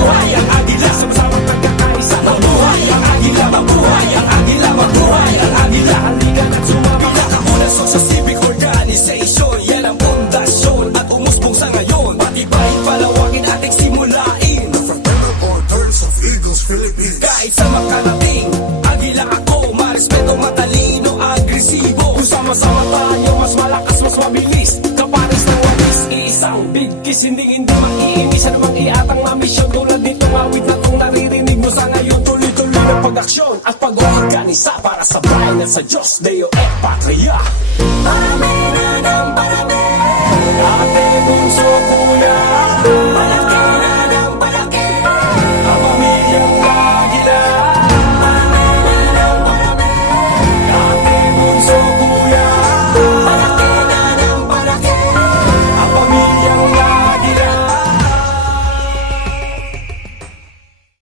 mabuhay ang agila. Sama-samang nagkakaisa, mabuhay ang agila. Mabuhay ang agila, mabuhay ang agila. Halika na't sumabila. Pinakamunason sa civic organization, yan ang pundasyon at umusbong sa ngayon. Patibay, palawagin ating simulain The Fraternal Orders of Eagles Philippines. kahit sa makarating. Agila ako, marespeto, matalino, agresibo. Kung sama-sama tayo, mas malakas, mas mabilis. Kapares ng walis, isang bigkis. Hindi mag-iinis, ano mang iatang mamisyon. Tulad nitong awit na itong naririnig mo sa ngayon. Tuloy-tuloy ng pag-aksyon at pag-organisa para sa bayan at sa Diyos, Deo et Patria. Para may